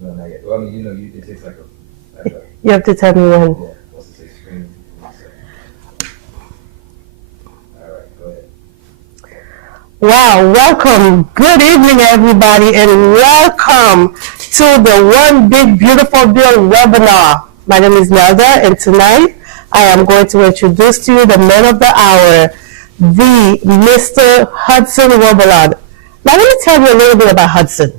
No, not yet. Well, I mean, it takes like a You have to tell me when. yeah, what's it say, screen? All right, go ahead. Wow, welcome. Good evening, everybody, and welcome to the One Big Beautiful Bill webinar. My name is Nelda, and tonight I am going to introduce to you the man of the hour, the Mr. Hudson ROBILLARD. Now, let me tell you a little bit about Hudson.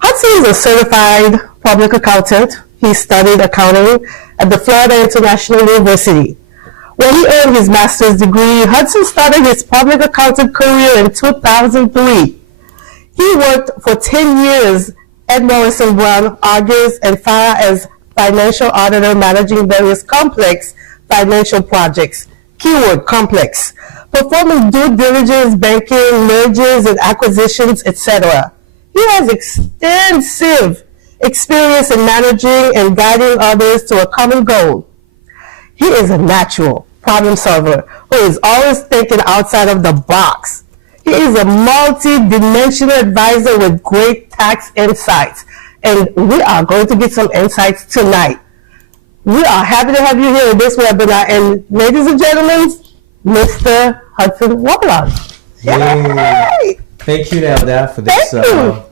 Hudson is a certified public accountant. He studied accounting at the Florida International University. When he earned his master's degree, Hudson started his public accounting career in 2003. He worked for 10 years at Morrison Brown, Argus, and Farah as financial auditor managing various complex financial projects. Keyword, complex. Performing due diligence, banking, mergers and acquisitions, etc. He has extensive experience in managing and guiding others to a common goal. He is a natural problem solver who is always thinking outside of the box. He is a multi-dimensional advisor with great tax insights. And we are going to get some insights tonight. We are happy to have you here in this webinar. And ladies and gentlemen, Mr. Hudson ROBILLARD. Yay! Thank you, Nelda, for this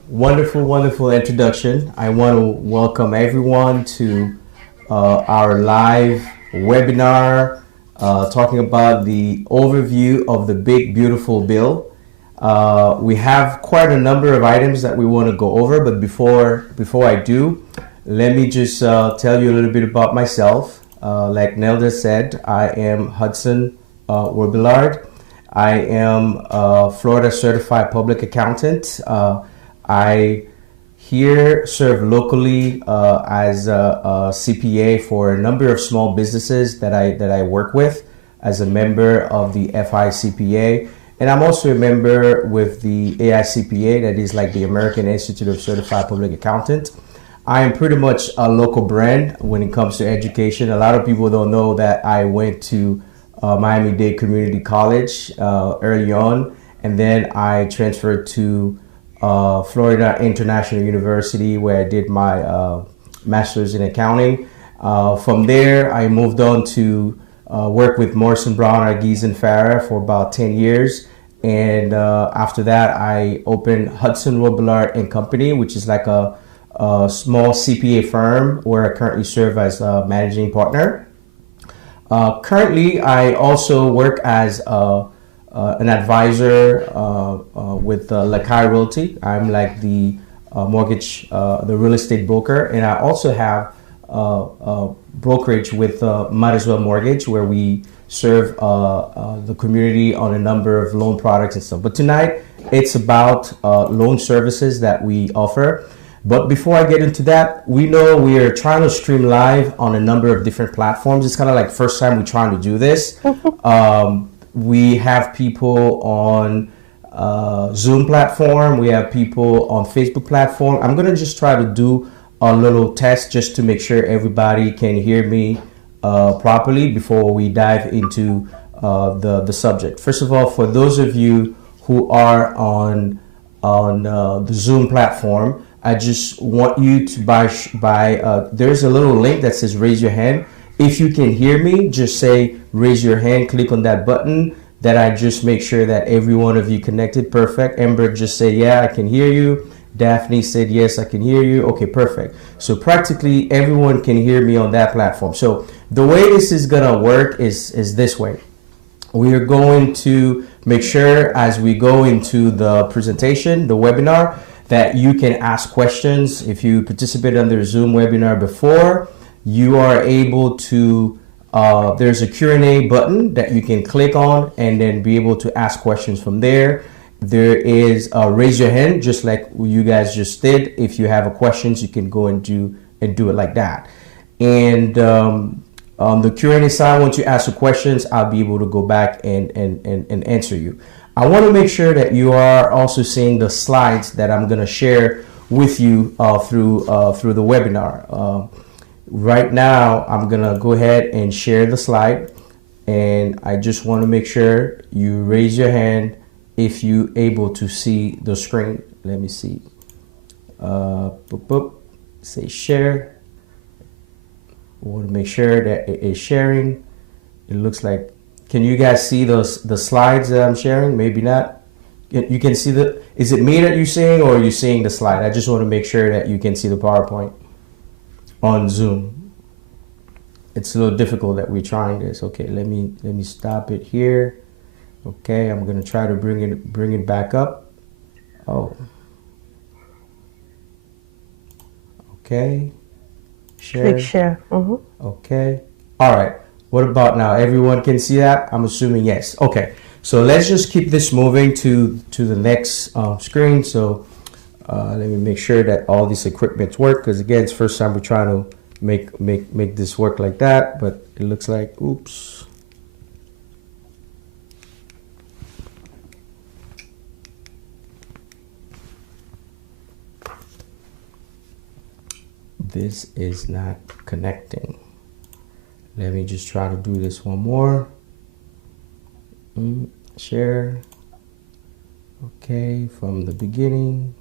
wonderful, wonderful introduction. I want to welcome everyone to our live webinar talking about the overview of the Big Beautiful Bill. We have quite a number of items that we want to go over, but before I do, let me just tell you a little bit about myself. Like Nelda said, I am Hudson ROBILLARD. I am a Florida certified public accountant. I here serve locally as a CPA for a number of small businesses that I work with as a member of the FI CPA. And I'm also a member with the AICPA, that is like the American Institute of Certified Public Accountants. I am pretty much a local brand when it comes to education. A lot of people don't know that I went to Miami-Dade Community College early on, and then I transferred to Florida International University, where I did my master's in accounting. From there, I moved on to work with Morrison Brown, Argus, and Farah for about 10 years. And after that, I opened Hudson ROBILLARD and Company, which is like a small CPA firm where I currently serve as a managing partner. Currently, I also work as an advisor with Lakai Realty. I'm like the mortgage, the real estate broker, and I also have a brokerage with Might As Well Mortgage, where we serve the community on a number of loan products and stuff. But tonight, it's about loan services that we offer. But before I get into that, we know we are trying to stream live on a number of different platforms. It's kind of like first time we're trying to do this. We have people on Zoom platform. We have people on Facebook platform. I'm going to just try to do a little test just to make sure everybody can hear me properly before we dive into the subject. First of all, for those of you who are on the Zoom platform, I just want you to there's a little link that says raise your hand. If you can hear me, just say raise your hand, click on that button. That I just make sure that every one of you connected. Perfect. Ember just said, yeah, I can hear you. Daphne said, yes, I can hear you. Okay, perfect. So practically everyone can hear me on that platform. So the way this is gonna work is this way. We are going to make sure as we go into the presentation, the webinar, that you can ask questions. If you participated on the Zoom webinar before, you are able to, there's a Q&A button that you can click on and then be able to ask questions from there. There is a raise your hand, just like you guys just did. If you have a questions, you can go and do it like that. And on the Q&A side, once you ask the questions, I'll be able to go back and answer you. I want to make sure that you are also seeing the slides that I'm going to share with you through the webinar. Right now, I'm going to go ahead and share the slide, and I just want to make sure you raise your hand if you're able to see the screen. Let me see. Boop, boop. say share. We want to make sure that it is sharing. It looks like, can you guys see the slides that I'm sharing? Maybe not. You can see is it me that you're seeing, or are you seeing the slide? I just want to make sure that you can see the PowerPoint on Zoom. It's a little difficult that we're trying this. Okay, let me stop it here. Okay, I'm gonna try to bring it back up. Oh. Okay. Share. Click share. Okay. All right. What about now? Everyone can see that? I'm assuming yes. Okay. So let's just keep this moving to the next screen. So let me make sure that all these equipments work, because again, it's first time we're trying to make this work like that, but it looks like, oops. This is not connecting. Let me just try to do this one more. Share. Okay, from the beginning.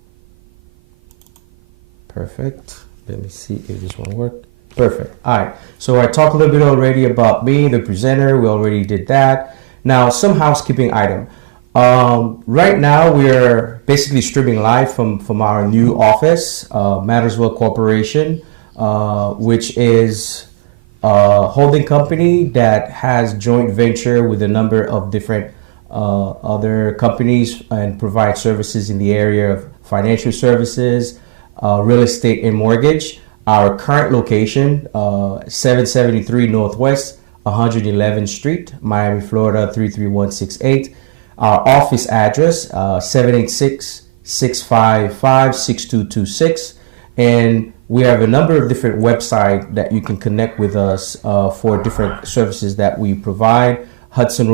Perfect. Let me see if this one worked. Perfect. All right. So I talked a little bit already about me, the presenter. We already did that. Now, some housekeeping item. Right now, we're basically streaming live from our new office, Matterswell Corporation, which is a holding company that has joint venture with a number of different other companies and provide services in the area of financial services, real estate and mortgage. Our current location, 773 Northwest 111th Street, Miami, Florida 33168. Our office address, 786-655-6226. And we have a number of different websites that you can connect with us for different services that we provide. HUDSON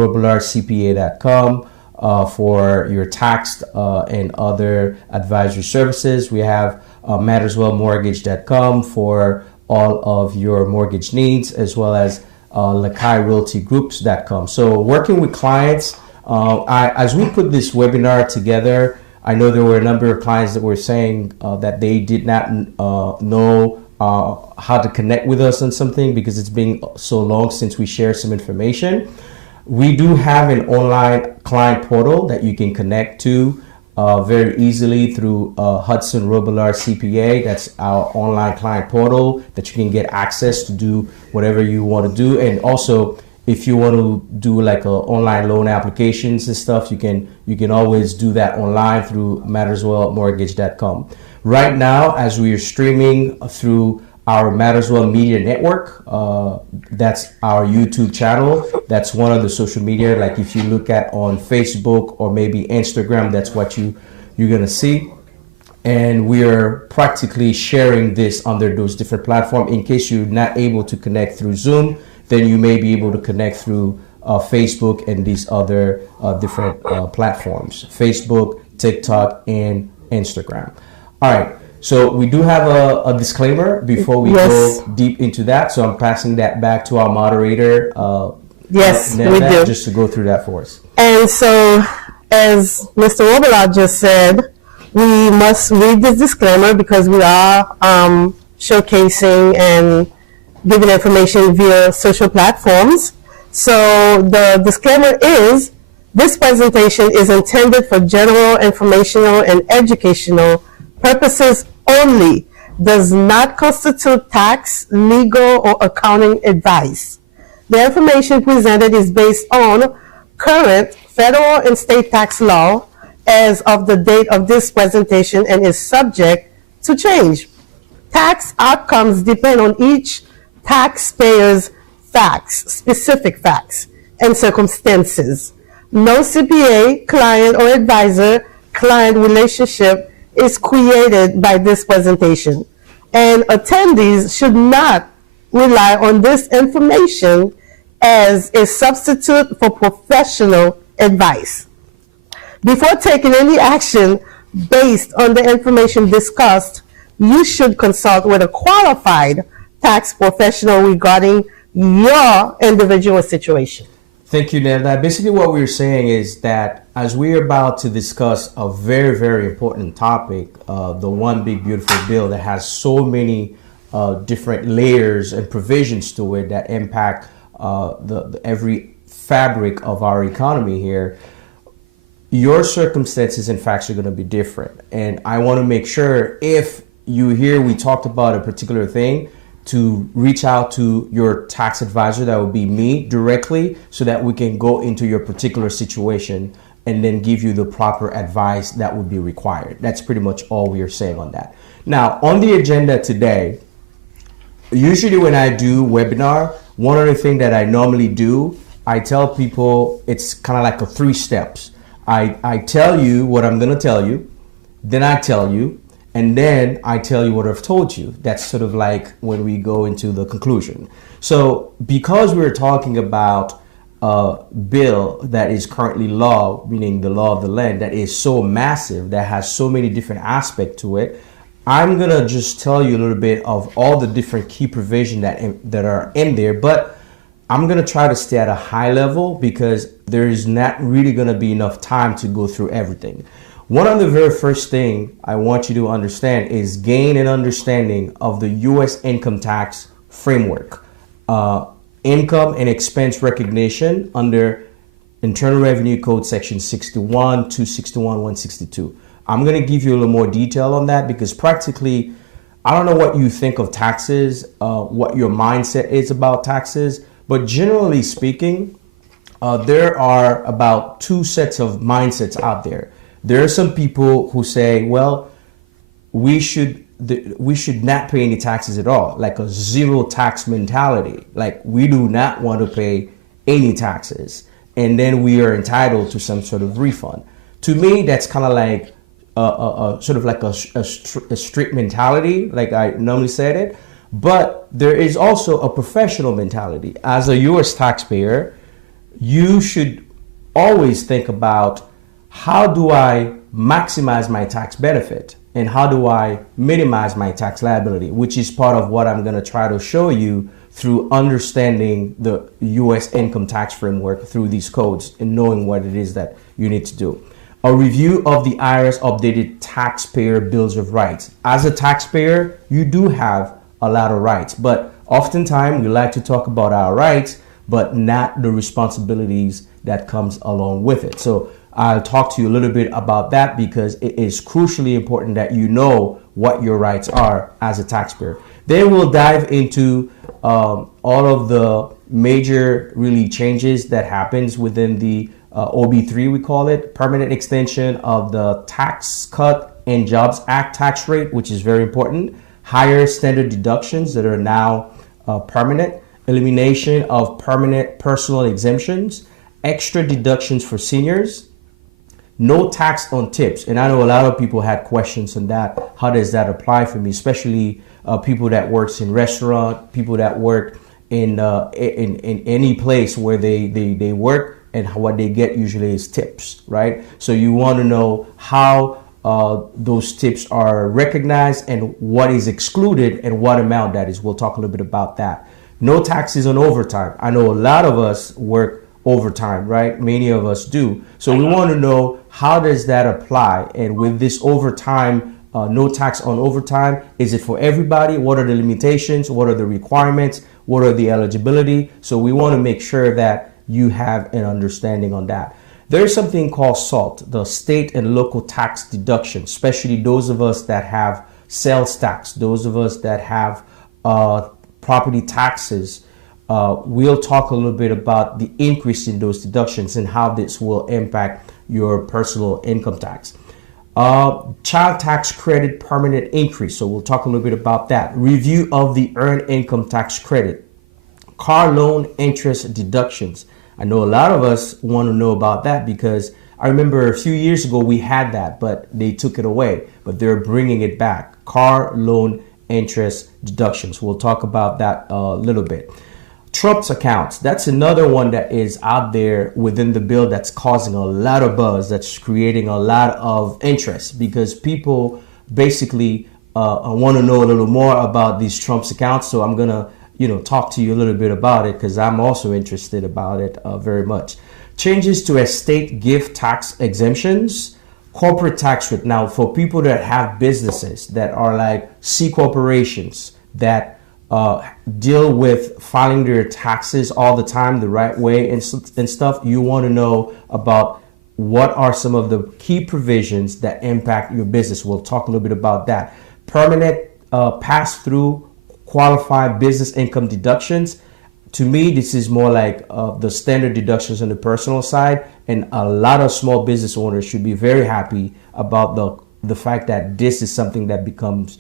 for your tax and other advisory services. We have MatterswellMortgage.com for all of your mortgage needs, as well as LakaiRealtyGroups.com. So working with clients, as we put this webinar together, I know there were a number of clients that were saying that they did not know how to connect with us on something because it's been so long since we shared some information. We do have an online client portal that you can connect to very easily through Hudson ROBILLARD CPA. That's our online client portal that you can get access to do whatever you want to do. And also, if you want to do like online loan applications and stuff, you can always do that online through MatterswellMortgage.com. Right now, as we are streaming through our Matterswell Media Network, that's our YouTube channel. That's one of the social media. Like if you look at on Facebook or maybe Instagram, that's what you're gonna see. And we are practically sharing this under those different platforms. In case you're not able to connect through Zoom, then you may be able to connect through Facebook and these other different platforms, Facebook, TikTok, and Instagram. All right, so we do have a disclaimer before we go deep into that. So I'm passing that back to our moderator, Yes, we do. just to go through that for us. And so, as Mr. Robillard just said, we must read this disclaimer because we are showcasing and giving information via social platforms. So the disclaimer is, this presentation is intended for general, informational, and educational purposes only, does not constitute tax, legal, or accounting advice. The information presented is based on current federal and state tax law as of the date of this presentation and is subject to change. Tax outcomes depend on each taxpayer's facts, specific facts, and circumstances. No CPA, client, or advisor-client relationship is created by this presentation, and attendees should not rely on this information as a substitute for professional advice. Before taking any action based on the information discussed, you should consult with a qualified tax professional regarding your individual situation. Thank you, Nelda. Basically what we're saying is that as we're about to discuss a very, very important topic, the one big beautiful bill that has so many different layers and provisions to it that impact every fabric of our economy here, your circumstances and facts are going to be different. And I want to make sure if you hear we talked about a particular thing, to reach out to your tax advisor, that would be me directly, so that we can go into your particular situation and then give you the proper advice that would be required. That's pretty much all we are saying on that. Now, on the agenda today, usually when I do webinar, one of the things that I normally do, I tell people it's kind of like a 3 steps. I tell you what I'm going to tell you, then I tell you, and then I tell you what I've told you. That's sort of like when we go into the conclusion. So because we're talking about a bill that is currently law, meaning the law of the land, that is so massive, that has so many different aspects to it, I'm going to just tell you a little bit of all the different key provisions that are in there. But I'm going to try to stay at a high level because there is not really going to be enough time to go through everything. One of the very first thing I want you to understand is gain an understanding of the U.S. income tax framework, income and expense recognition under Internal Revenue Code section 61, 261, 162. I'm going to give you a little more detail on that because practically, I don't know what you think of taxes, what your mindset is about taxes, but generally speaking, there are about 2 sets of mindsets out there. There are some people who say, well, we should not pay any taxes at all, like a zero tax mentality. Like we do not want to pay any taxes, and then we are entitled to some sort of refund. To me, that's kind of like sort of like a strict mentality, like I normally said it. But there is also a professional mentality. As a U.S. taxpayer, you should always think about, how do I maximize my tax benefit and how do I minimize my tax liability, which is part of what I'm going to try to show you through understanding the U.S. income tax framework through these codes and knowing what it is that you need to do. A review of the IRS updated taxpayer bills of rights. As a taxpayer, you do have a lot of rights, but oftentimes we like to talk about our rights, but not the responsibilities that comes along with it. So I'll talk to you a little bit about that because it is crucially important that you know what your rights are as a taxpayer. Then we'll dive into all of the major really changes that happens within the OB3, we call it, permanent extension of the Tax Cut and Jobs Act tax rate, which is very important. Higher standard deductions that are now permanent. Elimination of permanent personal exemptions. Extra deductions for seniors. No tax on tips. And I know a lot of people had questions on that. How does that apply for me? Especially people that works in restaurant, people that work in any place where they work, and what they get usually is tips, right? So you want to know how those tips are recognized and what is excluded and what amount that is. We'll talk a little bit about that. No taxes on overtime. I know a lot of us work overtime, right? Many of us do. So we want to know, how does that apply? And with this overtime, no tax on overtime, is it for everybody? What are the limitations? What are the requirements? What are the eligibility? So we want to make sure that you have an understanding on that. There's something called SALT, the state and local tax deduction, especially those of us that have sales tax, those of us that have property taxes. We'll talk a little bit about the increase in those deductions and how this will impact your personal income tax. Child tax credit permanent increase. So we'll talk a little bit about that. Review of the earned income tax credit. Car loan interest deductions. I know a lot of us want to know about that because I remember a few years ago we had that, but they took it away. But they're bringing it back. Car loan interest deductions. We'll talk about that a little bit. Trump's accounts. That's another one that is out there within the bill that's causing a lot of buzz, that's creating a lot of interest because people basically want to know a little more about these Trump's accounts. So I'm going to talk to you a little bit about it because I'm also interested about it very much. Changes to estate gift tax exemptions, corporate tax rate. Now, for people that have businesses that are like C corporations that deal with filing their taxes all the time the right way and stuff, you want to know about what are some of the key provisions that impact your business. We'll talk a little bit about that. Permanent pass-through qualified business income deductions. To me, this is more like the standard deductions on the personal side, and a lot of small business owners should be very happy about the fact that this is something that becomes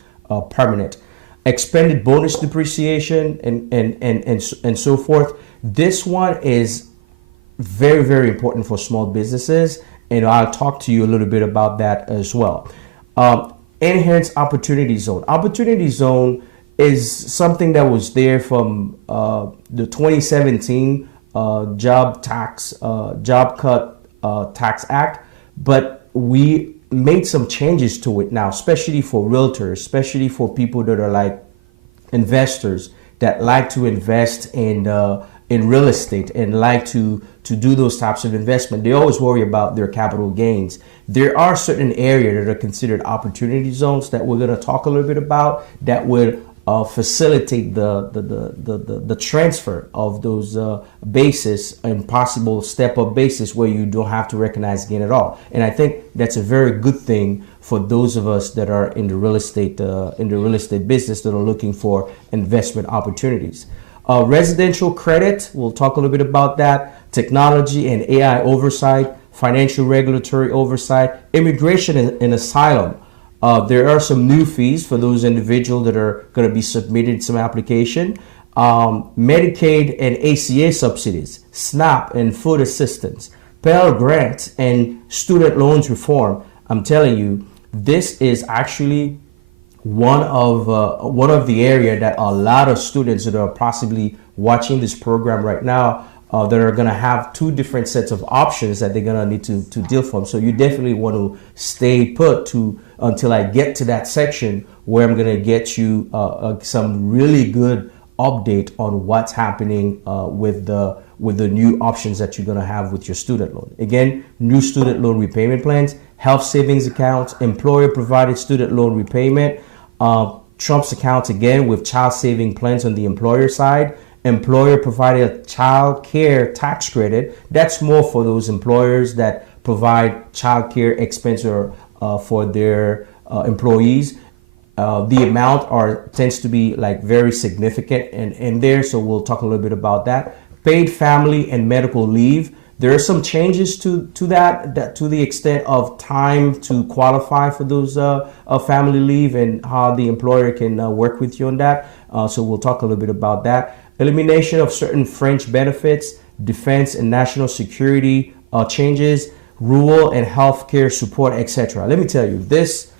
permanent. Expended bonus depreciation and so forth. This one is very, very important for small businesses, and I'll talk to you a little bit about that as well. Enhanced opportunity zone. Opportunity zone is something that was there from the 2017 Job Cut Tax Act, but we made some changes to it now, especially for realtors, especially for people that are like investors that like to invest in real estate and like to do those types of investment. They always worry about their capital gains. There are certain areas that are considered opportunity zones that we're going to talk a little bit about that would facilitate the transfer of those bases and possible step-up basis where you don't have to recognize gain at all. And I think that's a very good thing for those of us that are in the real estate business that are looking for investment opportunities. Residential credit, we'll talk a little bit about that. Technology and AI oversight, financial regulatory oversight, immigration and asylum. There are some new fees for those individuals that are going to be submitting some application. Medicaid and ACA subsidies, SNAP and food assistance, Pell Grant and student loans reform. I'm telling you, this is actually one of the area that a lot of students that are possibly watching this program right now that are going to have two different sets of options that they're going to need to deal from. So you definitely want to stay put until I get to that section where I'm going to get you some really good update on what's happening with the new options that you're going to have with your student loan. Again, new student loan repayment plans, health savings accounts, employer provided student loan repayment, Trump's accounts again with child saving plans on the employer side, employer provided child care tax credit. That's more for those employers that provide child care expense for their employees. The amount tends to be like very significant in there, so we'll talk a little bit about that. Paid family and medical leave. There are some changes to that to the extent of time to qualify for those family leave and how the employer can work with you on that. So we'll talk a little bit about that. Elimination of certain fringe benefits, defense and national security changes, rural and healthcare support, etc. Let me tell you, this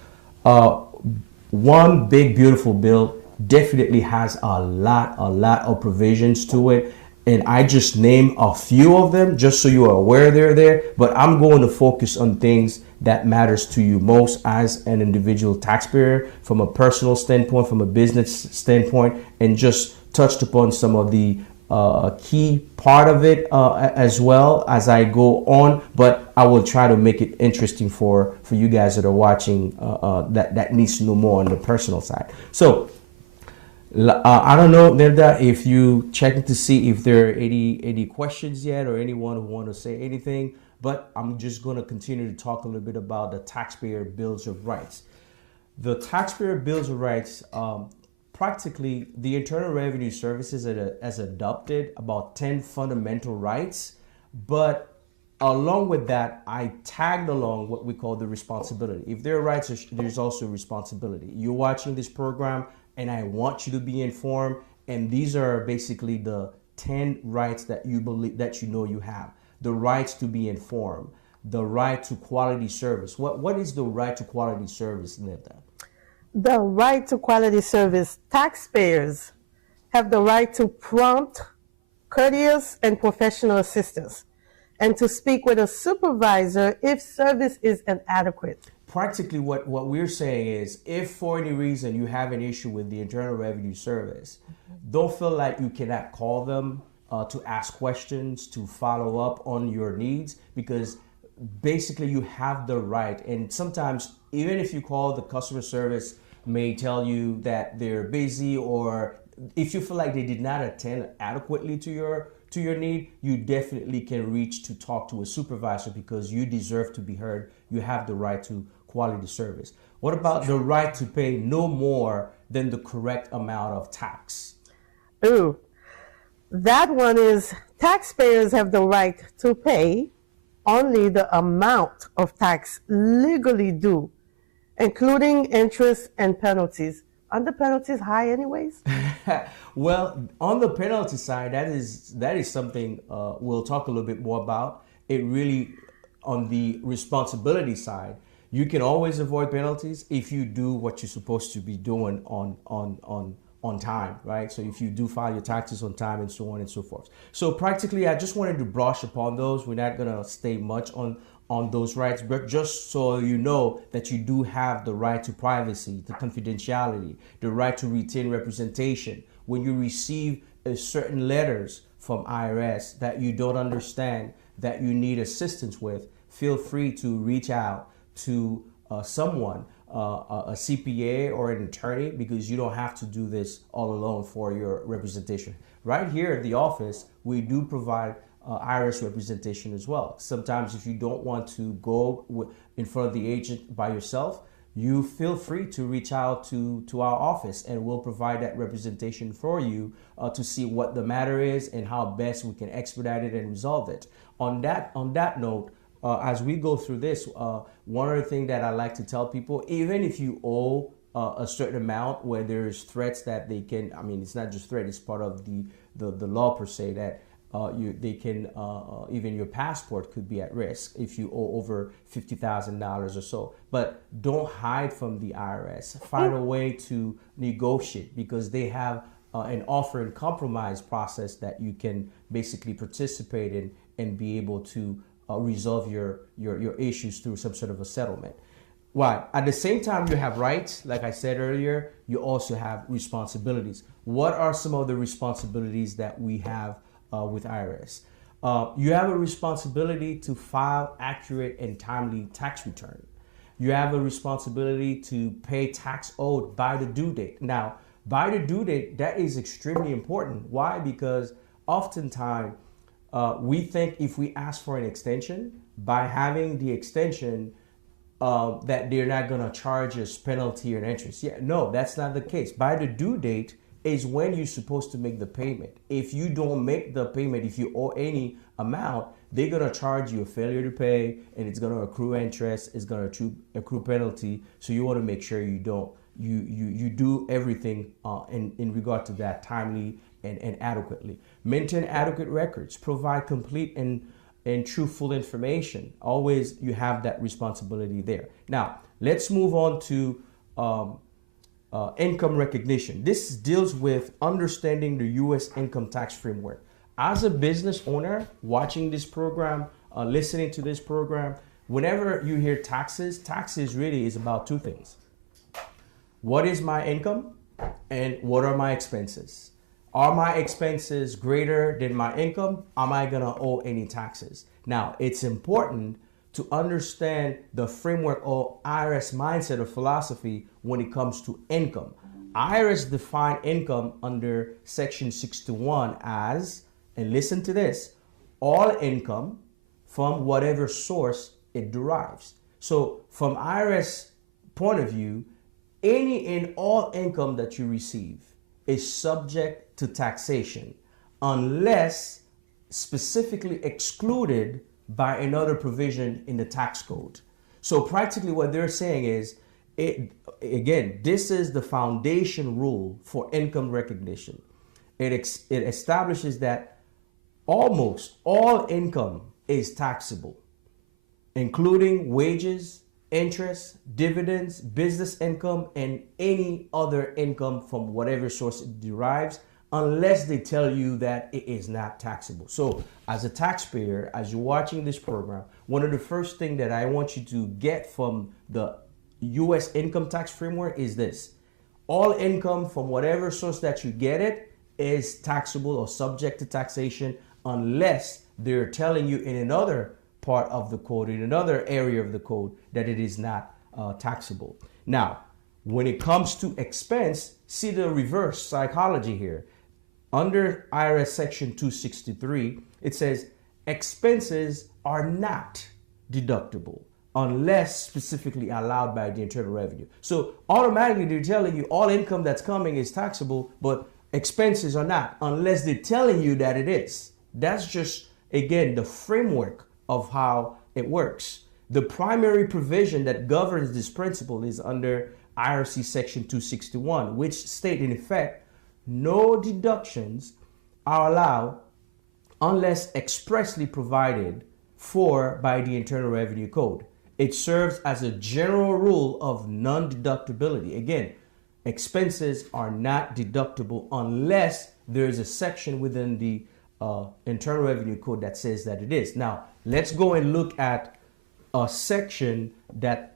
one big beautiful bill definitely has a lot of provisions to it. And I just named a few of them just so you are aware they're there. But I'm going to focus on things that matters to you most as an individual taxpayer from a personal standpoint, from a business standpoint, and just touched upon some of the key part of it as well as I go on. But I will try to make it interesting for you guys that are watching that needs to know more on the personal side. So I don't know, Nelda, if you checking to see if there are any questions yet or anyone who want to say anything, but I'm just going to continue to talk a little bit about the taxpayer bills of rights. The taxpayer bills of rights, practically the Internal Revenue Services has adopted about 10 fundamental rights, but along with that, I tagged along what we call the responsibility. If there are rights, there's also responsibility. You're watching this program, and I want you to be informed. And these are basically the 10 rights that you believe that you know you have. The rights to be informed, the right to quality service. What is the right to quality service, Neta? The right to quality service. Taxpayers have the right to prompt, courteous, and professional assistance, and to speak with a supervisor if service is inadequate. Practically what we're saying is, if for any reason you have an issue with the Internal Revenue Service, don't feel like you cannot call them to ask questions, to follow up on your needs, because basically you have the right. And sometimes even if you call, the customer service may tell you that they're busy, or if you feel like they did not attend adequately to your need, you definitely can reach to talk to a supervisor, because you deserve to be heard. You have the right to quality service. What about the right to pay no more than the correct amount of tax? Ooh, that one is taxpayers have the right to pay only the amount of tax legally due, including interest and penalties. Aren't the penalties high anyways? Well, on the penalty side, that is something we'll talk a little bit more about. It really, on the responsibility side, you can always avoid penalties if you do what you're supposed to be doing on time, right? So if you do file your taxes on time and so on and so forth. So practically, I just wanted to brush upon those. We're not gonna stay much on those rights, but just so you know that you do have the right to privacy, the confidentiality, the right to retain representation. When you receive certain letters from IRS that you don't understand, that you need assistance with, feel free to reach out to someone, a CPA or an attorney, because you don't have to do this all alone for your representation. Right here at the office, we do provide IRS representation as well. Sometimes if you don't want to go in front of the agent by yourself, you feel free to reach out to our office, and we'll provide that representation for you to see what the matter is and how best we can expedite it and resolve it. On that note, as we go through this, one other thing that I like to tell people, even if you owe a certain amount where there's threats that they can, I mean, it's not just threat, it's part of the law per se, that they can, even your passport could be at risk if you owe over $50,000 or so. But don't hide from the IRS. Find a way to negotiate, because they have an offer and compromise process that you can basically participate in and be able to resolve your issues through some sort of a settlement. Why? At the same time, you have rights. Like I said earlier, you also have responsibilities. What are some of the responsibilities that we have with IRS? You have a responsibility to file accurate and timely tax return. You have a responsibility to pay tax owed by the due date. Now, by the due date, that is extremely important. Why? Because oftentimes, we think if we ask for an extension, by having the extension, that they're not going to charge us penalty or interest. Yeah, no, that's not the case. By the due date is when you're supposed to make the payment. If you don't make the payment, if you owe any amount, they're going to charge you a failure to pay, and it's going to accrue interest, it's going to accrue penalty. So you want to make sure you don't, you do everything in regard to that timely and adequately. Maintain adequate records, provide complete and truthful information. Always you have that responsibility there. Now, let's move on to income recognition. This deals with understanding the U.S. income tax framework. As a business owner watching this program, listening to this program, whenever you hear taxes really is about two things. What is my income and what are my expenses? Are my expenses greater than my income? Am I gonna owe any taxes? Now, it's important to understand the framework or IRS mindset or philosophy when it comes to income. IRS define income under Section 61 as, and listen to this, all income from whatever source it derives. So from IRS point of view, any and all income that you receive is subject to taxation unless specifically excluded by another provision in the tax code. So practically what they're saying is, this is the foundation rule for income recognition. It establishes that almost all income is taxable, including wages, interest, dividends, business income, and any other income from whatever source it derives, unless they tell you that it is not taxable. So as a taxpayer, as you're watching this program, one of the first things that I want you to get from the U.S. income tax framework is this: all income from whatever source that you get it is taxable or subject to taxation unless they're telling you in another part of the code, in another area of the code, that it is not taxable. Now, when it comes to expense, see the reverse psychology here. Under IRS section 263, it says expenses are not deductible unless specifically allowed by the Internal Revenue. So automatically they're telling you all income that's coming is taxable, but expenses are not, unless they're telling you that it is. That's just, again, the framework of how it works. The primary provision that governs this principle is under IRC section 261, which state in effect, no deductions are allowed unless expressly provided for by the Internal Revenue Code. It serves as a general rule of non-deductibility. Again, expenses are not deductible unless there is a section within the Internal Revenue Code that says that it is. Now, let's go and look at a section that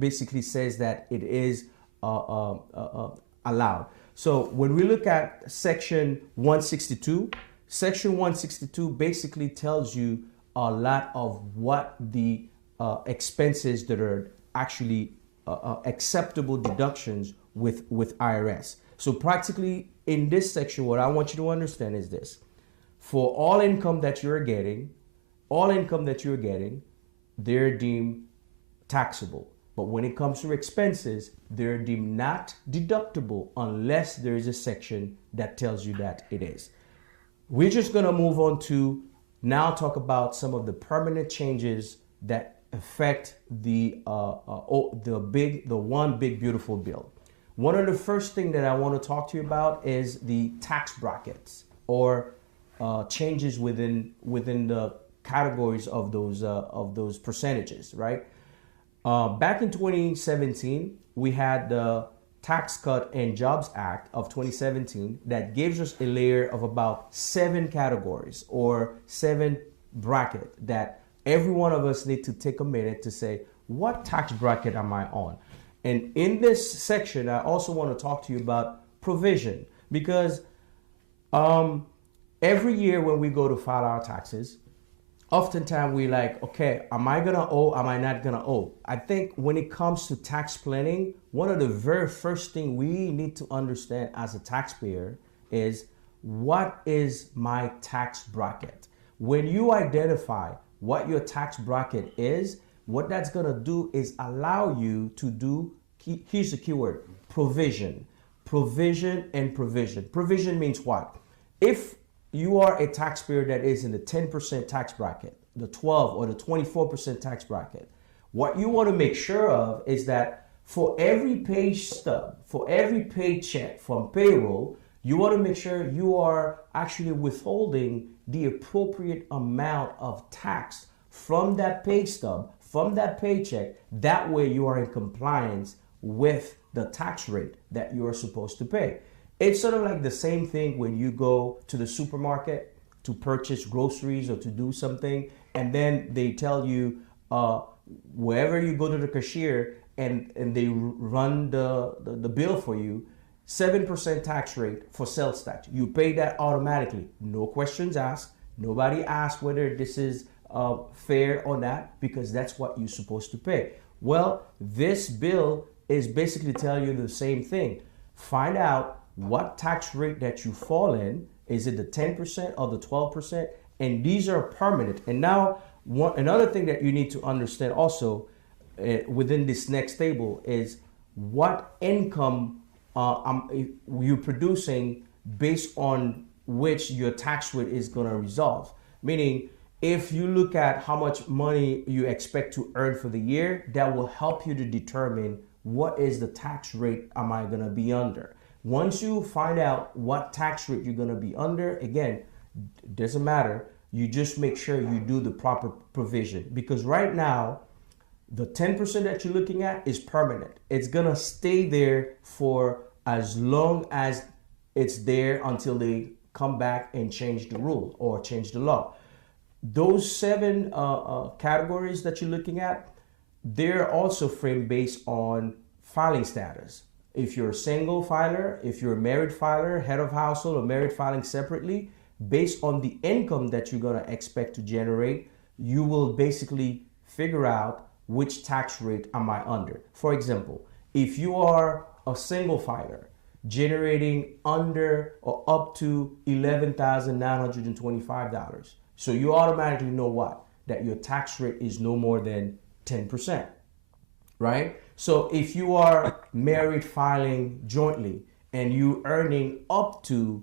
basically says that it is allowed. So when we look at section 162, section 162 basically tells you a lot of what the expenses that are actually acceptable deductions with IRS. So practically in this section, what I want you to understand is this: for all income that you're getting, they're deemed taxable. But when it comes to expenses, they're deemed not deductible unless there is a section that tells you that it is. We're just going to move on to now talk about some of the permanent changes that affect the one big beautiful bill. One of the first thing that I want to talk to you about is the tax brackets, or changes within the categories of those percentages, right? Back in 2017, we had the Tax Cut and Jobs Act of 2017 that gives us a layer of about 7 categories or 7 brackets that every one of us need to take a minute to say, what tax bracket am I on? And in this section, I also want to talk to you about provision, because every year when we go to file our taxes, oftentimes we like, okay, am I gonna owe? Am I not gonna owe? I think when it comes to tax planning, one of the very first thing we need to understand as a taxpayer is, what is my tax bracket? When you identify what your tax bracket is, what that's gonna do is allow you to do, here's the keyword, provision. Provision and provision. Provision means what? If you are a taxpayer that is in the 10% tax bracket, the 12 or the 24% tax bracket, what you want to make sure of is that for every pay stub, for every paycheck from payroll, you want to make sure you are actually withholding the appropriate amount of tax from that pay stub, from that paycheck. That way you are in compliance with the tax rate that you are supposed to pay. It's sort of like the same thing when you go to the supermarket to purchase groceries or to do something, and then they tell you wherever you go to the cashier and they run the bill for you, 7% tax rate for sales tax. You pay that automatically, no questions asked. Nobody asks whether this is fair or not, because that's what you're supposed to pay. Well, this bill is basically telling you the same thing. Find out what tax rate that you fall in. Is it the 10% or the 12%? And these are permanent. And now another thing that you need to understand also within this next table is what income you're producing, based on which your tax rate is going to resolve. Meaning, if you look at how much money you expect to earn for the year, that will help you to determine what is the tax rate am I going to be under. Once you find out what tax rate you're going to be under, again, it doesn't matter. You just make sure you do the proper provision, because right now, the 10% that you're looking at is permanent. It's going to stay there for as long as it's there until they come back and change the rule or change the law. Those 7 categories that you're looking at, they're also framed based on filing status. If you're a single filer, if you're a married filer, head of household, or married filing separately, based on the income that you're going to expect to generate, you will basically figure out which tax rate am I under. For example, if you are a single filer generating under or up to $11,925, so you automatically know what? That your tax rate is no more than 10%, right? So if you are married filing jointly and you earning up to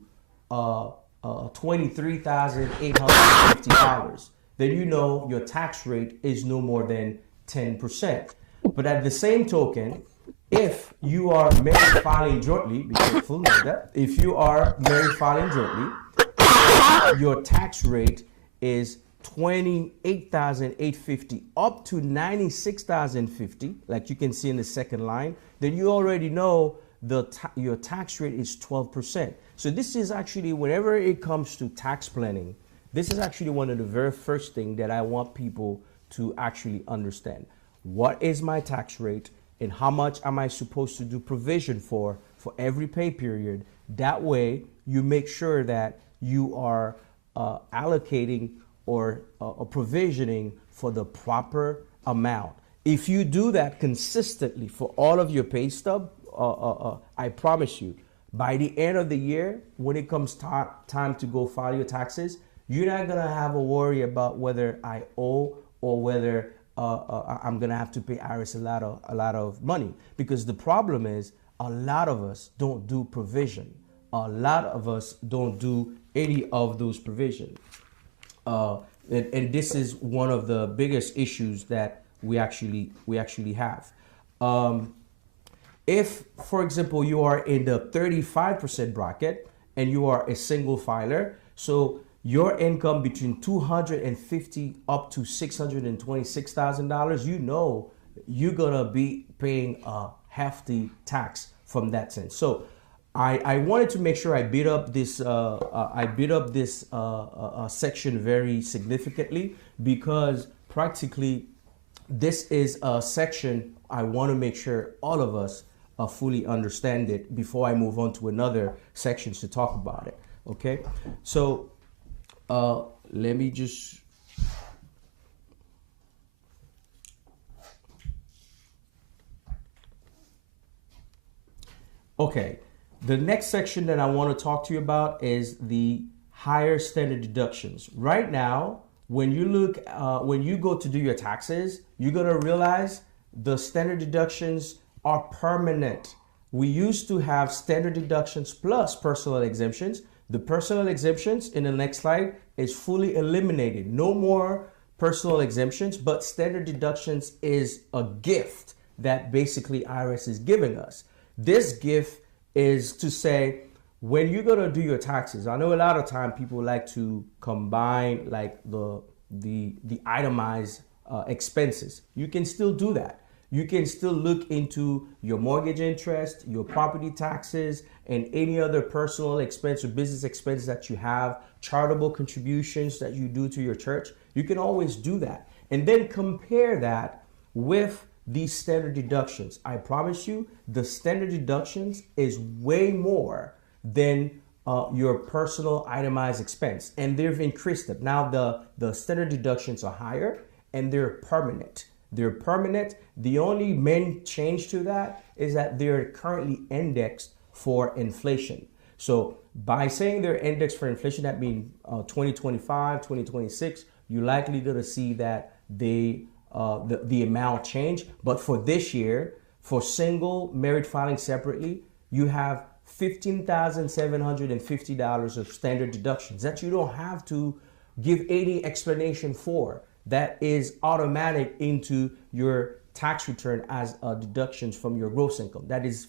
$23,850, then you know your tax rate is no more than 10%. But at the same token, if you are married filing jointly, be careful, know that. If you are married filing jointly, your tax rate is $28,850 up to $96,050, like you can see in the second line, then you already know your tax rate is 12%. So this is actually, whenever it comes to tax planning, this is actually one of the very first things that I want people to actually understand. What is my tax rate and how much am I supposed to do provision for every pay period? That way you make sure that you are allocating or provisioning for the proper amount. If you do that consistently for all of your pay stub, I promise you, by the end of the year, when it comes time to go file your taxes, you're not gonna have a worry about whether I owe or whether I'm gonna have to pay IRS a lot of money. Because the problem is, a lot of us don't do provision. A lot of us don't do any of those provisions. And this is one of the biggest issues that we actually have. If, for example, you are in the 35% bracket and you are a single filer, so your income between $250,000 up to $626,000, you know you're gonna be paying a hefty tax from that sense. So I wanted to make sure I beat up this section very significantly, because practically this is a section I want to make sure all of us fully understand it before I move on to another sections to talk about it. Okay, so let me just okay. The next section that I want to talk to you about is the higher standard deductions. Right now, when you look, when you go to do your taxes, you're gonna realize the standard deductions are permanent. We used to have standard deductions plus personal exemptions. The personal exemptions in the next slide is fully eliminated. No more personal exemptions, but standard deductions is a gift that basically IRS is giving us. This gift is to say, when you're gonna do your taxes, I know a lot of time people like to combine like the itemized expenses. You can still do that. You can still look into your mortgage interest, your property taxes, and any other personal expense or business expense that you have, charitable contributions that you do to your church. You can always do that. And then compare that with these standard deductions. I promise you, the standard deductions is way more than your personal itemized expense, and they've increased it. Now the standard deductions are higher and they're permanent. They're permanent. The only main change to that is that they're currently indexed for inflation. So by saying they're indexed for inflation, that means 2025, 2026, you're likely going to see that the amount change. But for this year, for single, married filing separately, you have $15,750 of standard deductions that you don't have to give any explanation for. That is automatic into your tax return as deductions from your gross income. That is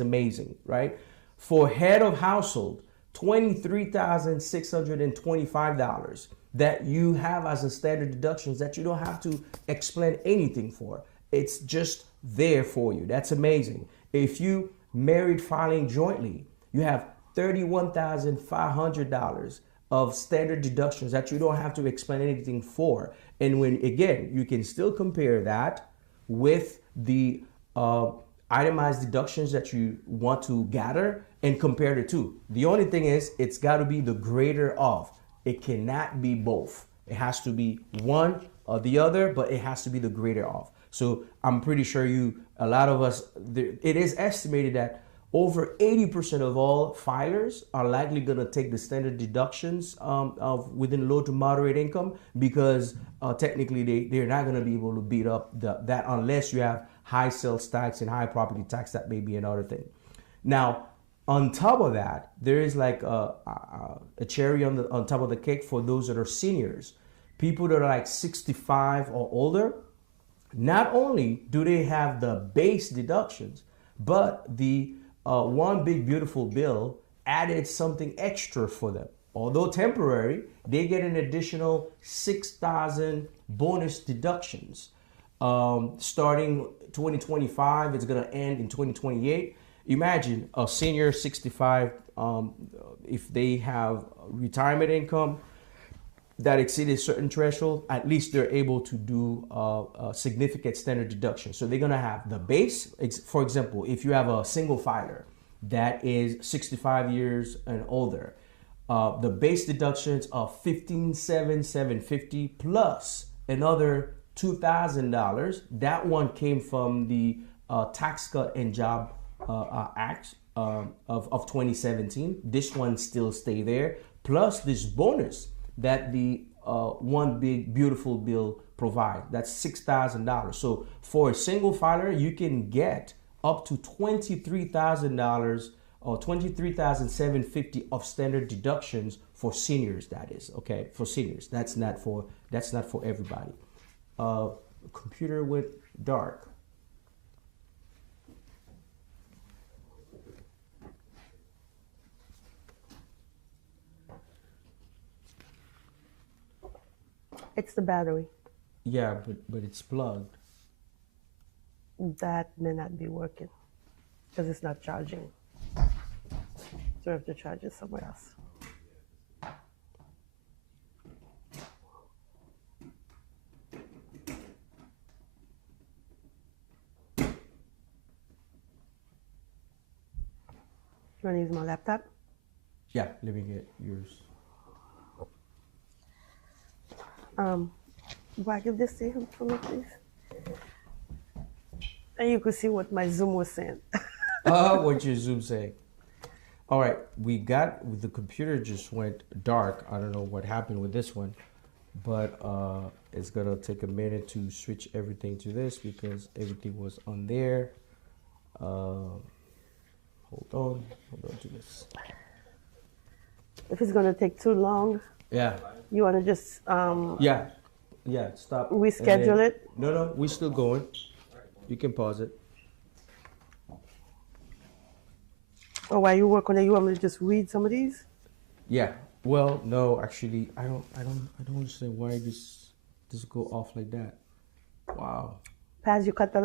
amazing, right? For head of household, $23,625 that you have as a standard deductions that you don't have to explain anything for. It's just there for you. That's amazing. If you married filing jointly, you have $31,500 of standard deductions that you don't have to explain anything for. And when, again, you can still compare that with the itemized deductions that you want to gather and compare the two. The only thing is it's got to be the greater of. It cannot be both. It has to be one or the other, but it has to be the greater of. So I'm pretty sure a lot of us, it is estimated that over 80% of all filers are likely going to take the standard deductions of within low to moderate income, because technically they're not going to be able to beat up that unless you have high sales tax and high property tax. That may be another thing. Now, on top of that, there is like a cherry on top of the cake for those that are seniors, people that are like 65 or older. Not only do they have the base deductions, but the one big beautiful bill added something extra for them. Although temporary, they get an additional 6,000 bonus deductions. Starting 2025, it's going to end in 2028. Imagine a senior 65, if they have retirement income that exceeded a certain threshold, at least they're able to do a significant standard deduction. So they're going to have the base. For example, if you have a single filer that is 65 years and older, the base deductions are $15,750 plus another $2,000. That one came from the Tax Cut and Job Act of 2017. This one still stay there, plus this bonus that the one big beautiful bill provide. That's $6,000. So for a single filer, you can get up to $23,000 or $23,750 of standard deductions for seniors. That is okay for seniors. That's not for everybody. Computer went dark. It's the battery. Yeah, but it's plugged. That may not be working because it's not charging. So I have to charge it somewhere else. You want to use my laptop? Yeah, let me get yours. Will I give this to him for me, please? And you could see what my Zoom was saying. What your Zoom saying? All right, the computer just went dark. I don't know what happened with this one, but it's gonna take a minute to switch everything to this because everything was on there. Hold on to this. If it's gonna take too long, Yeah. you want to just Stop. reschedule it? No, we're still going. You can pause it. Or while you work on it, you want me to just read some of these? Yeah. Well, no, actually, I don't understand why this go off like that. Wow. Paz, you cut the